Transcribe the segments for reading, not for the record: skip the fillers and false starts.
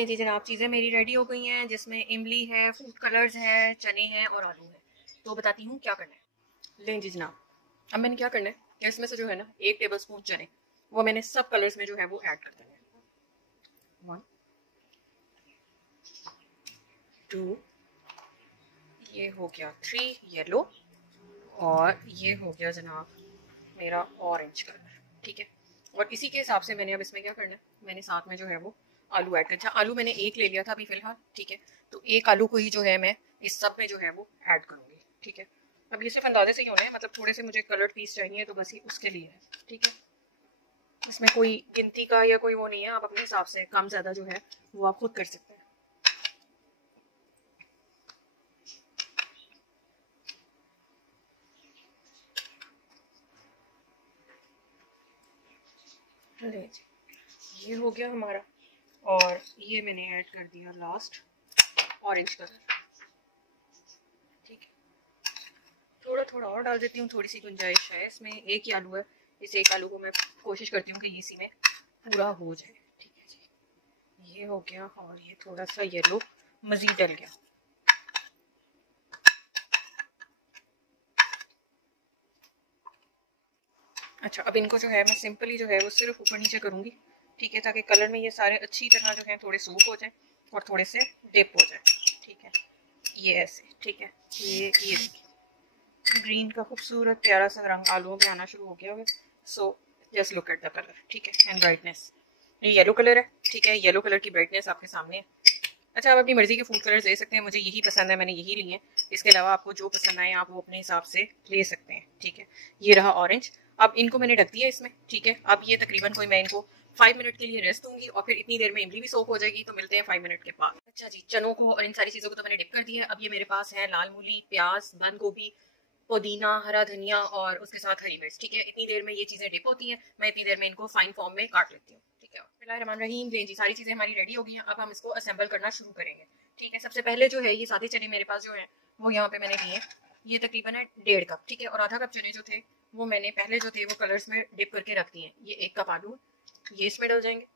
ले जी जनाब, चीज़ें मेरी रेडी हो गई हैं, जिसमें इमली है, फूड कलर्स हैं, चने हैं और आलू है। तो बताती हूँ क्या करना है। लें जी जनाब, अब मैंने क्या करना है, इसमें से जो है ना 1 टेबल स्पून चने, वो मैंने सब कलर्स में जो है वो ऐड कर देना है। 1 2, ये हो गया 3 येलो, और ये हो गया जनाब मेरा ऑरेंज कलर। ठीक है, और इसी के हिसाब से मैंने अब इसमें क्या करना है, मैंने साथ में जो है वो आलू ऐड कर। आलू मैंने 1 ले लिया था अभी फिलहाल। ठीक है, तो 1 आलू को ही जो है मैं इस सब में जो है वो ऐड करूँगी। ठीक है, अब ये सिर्फ अंदाजे से ही होना है, मतलब थोड़े से मुझे कलर्ड पीस चाहिए तो बस ही उसके लिए है। ठीक है, इसमें कोई गिनती का या कोई वो नहीं है, आप अपने हिसाब से कम ज़्यादा जो है वो आप खुद कर सकते हैं। ले जी, ये हो गया हमारा, और ये मैंने ऐड कर दिया लास्ट ऑरेंज कलर। ठीक है, थोड़ा थोड़ा और डाल देती हूँ, थोड़ी सी गुंजाइश है इसमें। 1 ही आलू है, इस 1 आलू को मैं कोशिश करती हूँ कि इसी में पूरा हो जाए। ठीक है जी, ये हो गया, और ये थोड़ा सा येलो मजीद डल गया। अच्छा, अब इनको जो है मैं सिंपली जो है वो सिर्फ ऊपर नीचे करूँगी। ठीक है, ताकि कलर में ये सारे अच्छी तरह जो है थोड़े सूख हो जाए और थोड़े से डिप हो जाए। ठीक है, ये ऐसे। ठीक है, ये देखिए ग्रीन का खूबसूरत प्यारा सा रंग आलूओं पे आना शुरू हो गया है। So just look at the colour. ठीक है, एंड ब्राइटनेस, ये येलो कलर है। ठीक है, येलो कलर की ब्राइटनेस आपके सामने है। अच्छा, आप अपनी मर्जी के फूड कलर्स ले सकते हैं, मुझे यही पसंद है, मैंने यही लिए हैं। इसके अलावा आपको जो पसंद आए आप वो अपने हिसाब से ले सकते हैं। ठीक है, ये रहा ऑरेंज। अब इनको मैंने ढक दिया इसमें। ठीक है, अब ये तकरीबन कोई मैं इनको 5 मिनट के लिए रेस्ट दूंगी, और फिर इतनी देर में इमली भी सोक हो जाएगी। तो मिलते हैं 5 मिनट के बाद। अच्छा जी, चनों को और इन सारी चीज़ों को तो मैंने डिप कर दिया है। अब ये मेरे पास है लाल मूली, प्याज, बंद गोभी, पुदीना, हरा धनिया और उसके साथ हरी मिर्च। ठीक है, इतनी देर में ये चीज़ें डिप होती हैं, मैं इतनी देर में इनको फाइन फॉर्म में काट लेती हूँ। ठीक है, बिस्मिल्लाहिर्रहमानिर्रहीम। जी, सारी चीज़ें हमारी रेडी हो गई हैं, अब हम इसको असेंबल करना शुरू करेंगे। ठीक है, सबसे पहले जो है ये सादे चने मेरे पास जो है वो यहाँ पे मैंने लिए, ये तकरीबन है 1.5 कप। ठीक है, और आधा कप चने जो थे वो मैंने पहले जो थे वो कलर्स में डिप करके रख दिए। ये 1 कप आलू, ये इसमें डल जाएंगे।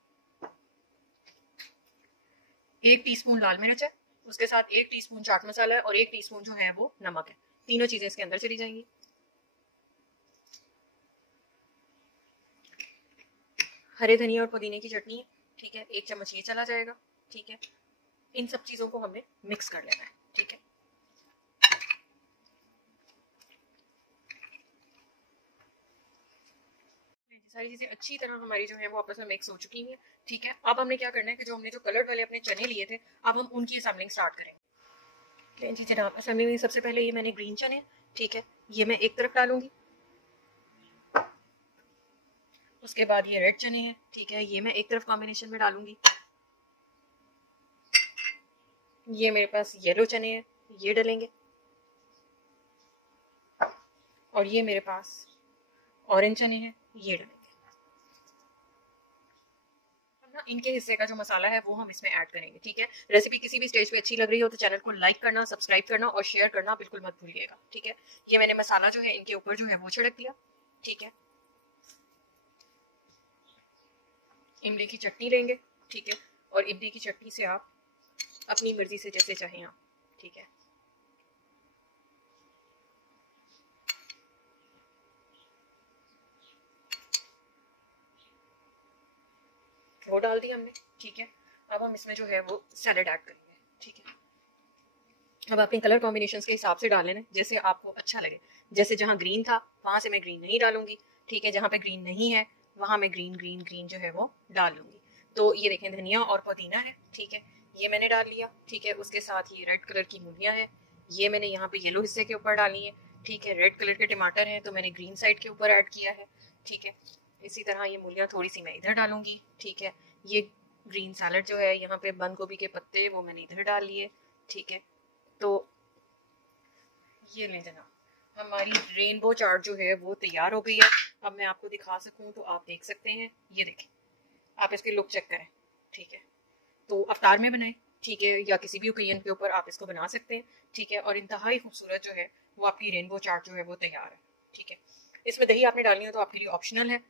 1 टीस्पून लाल मिर्च है, उसके साथ 1 टीस्पून चाट मसाला है, और 1 टीस्पून जो है वो नमक है। तीनों चीज़ें इसके अंदर चली जाएंगी। हरे धनिया और पुदीने की चटनी है। ठीक है, 1 चम्मच ये चला जाएगा। ठीक है, इन सब चीज़ों को हमने मिक्स कर लेना है। ठीक है, सारी चीज़ें अच्छी तरह हमारी जो है वो आपस में मिक्स हो चुकी हैं। ठीक है, अब हमने क्या करना है कि जो हमने जो कलर वाले अपने चने लिए थे, अब हम उनकी असेंबलिंग स्टार्ट करेंगे। जी जनाब, असेंबलिंग में सबसे पहले ये मैंने ग्रीन चने, ठीक है, ये मैं एक तरफ डालूंगी। उसके बाद ये रेड चने हैं। ठीक है, ये मैं एक तरफ कॉम्बिनेशन में डालूंगी। ये मेरे पास येलो चने हैं, ये डलेंगे। और ये मेरे पास ऑरेंज चने हैं, ये डलेंगे। ना इनके हिस्से का जो मसाला है वो हम इसमें ऐड करेंगे। ठीक है, रेसिपी किसी भी स्टेज पे अच्छी लग रही हो तो चैनल को लाइक करना, सब्सक्राइब करना और शेयर करना बिल्कुल मत भूलिएगा। ठीक है, ये मैंने मसाला जो है इनके ऊपर जो है वो छिड़क दिया। ठीक है, इमली की चटनी लेंगे। ठीक है, और इमली की चटनी से आप अपनी मर्जी से जैसे चाहें आप। ठीक है, वो डाल दिया हमने। ठीक है, अब हम इसमें जो है वो सैलेड ऐड करेंगे। ठीक है, अब अपने कलर कॉम्बिनेशन के हिसाब से डाल लेना, जैसे आपको अच्छा लगे। जैसे जहाँ ग्रीन था वहां से मैं ग्रीन नहीं डालूंगी। ठीक है, जहाँ पे ग्रीन नहीं है वहां मैं ग्रीन ग्रीन ग्रीन जो है वो डाल लूंगी। तो ये देखें धनिया और पुदीना है। ठीक है, ये मैंने डाल लिया। ठीक है, उसके साथ ये रेड कलर की मूलियाँ हैं, ये मैंने यहाँ पे येलो हिस्से के ऊपर डाली है। ठीक है, रेड कलर के टमाटर हैं तो मैंने ग्रीन साइड के ऊपर ऐड किया है। ठीक है, इसी तरह ये मूलियाँ थोड़ी सी मैं इधर डालूंगी। ठीक है, ये ग्रीन सैलड जो है यहाँ पे बंद गोभी के पत्ते वो मैंने इधर डाल लिए। ठीक है, तो ये ले जना, हमारी रेनबो चार्ट जो है वो तैयार हो गई है। अब मैं आपको दिखा सकूं तो आप देख सकते हैं, ये देखें, आप इसके लुक चेक करें। ठीक है, तो अवतार में बनाएं। ठीक है, या किसी भी ओकेजन के ऊपर आप इसको बना सकते हैं। ठीक है, और इंतहाई खूबसूरत जो है वो आपकी रेनबो चार्ट जो है वो तैयार है। ठीक है, इसमें दही आपने डालनी हो तो आपके लिए ऑप्शनल है।